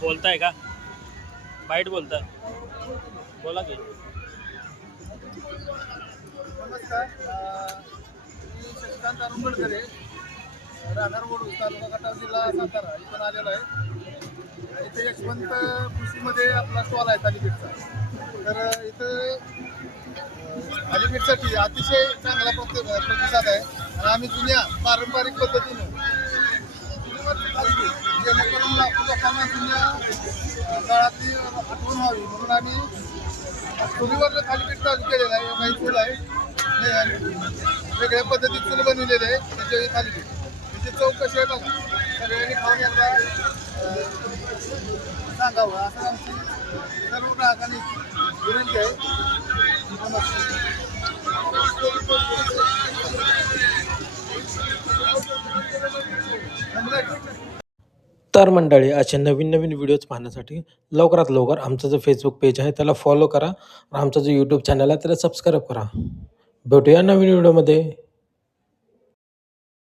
बोलताय का? बाईट बोलताय, बोला की. नमस्कार, मी शशिकांत अरुण गडकरे, राहणार वडूज, तालुका खटाव, जिल्हा सातारा इथून आलेलो आहे. इथे यशवंत कृषीमध्ये आपला स्टॉल आहे थालीपीठचा. तर इथं थालीपीठसाठी अतिशय चांगला प्रतिसाद आहे आणि आम्ही जुन्या पारंपरिक पद्धतीनं थालीपीठ जेणेकरून लोकांना जुन्या काळातली आठवण व्हावी म्हणून आम्ही चुलीवरलं थालीपीठ चालू केलेलं आहे. काही चूल आहे, वेगळ्या पद्धतीत चूल बनवलेले आहे त्याच्या थालीपीठ. त्याची चव कशी आहे बघा, सगळ्यांनी खाऊन एकदा सांगावं असं आमची सर्व ग्राहकांनी विनंती आहे. तर मंडळी, असे नवीन नवीन व्हिडिओज पाहण्यासाठी लवकरात लवकर आमचं जो फेसबुक पेज आहे त्याला फॉलो करा, आमचा जो यूट्यूब चॅनल आहे त्याला सबस्क्राईब करा. भेटूया नवीन व्हिडिओमध्ये.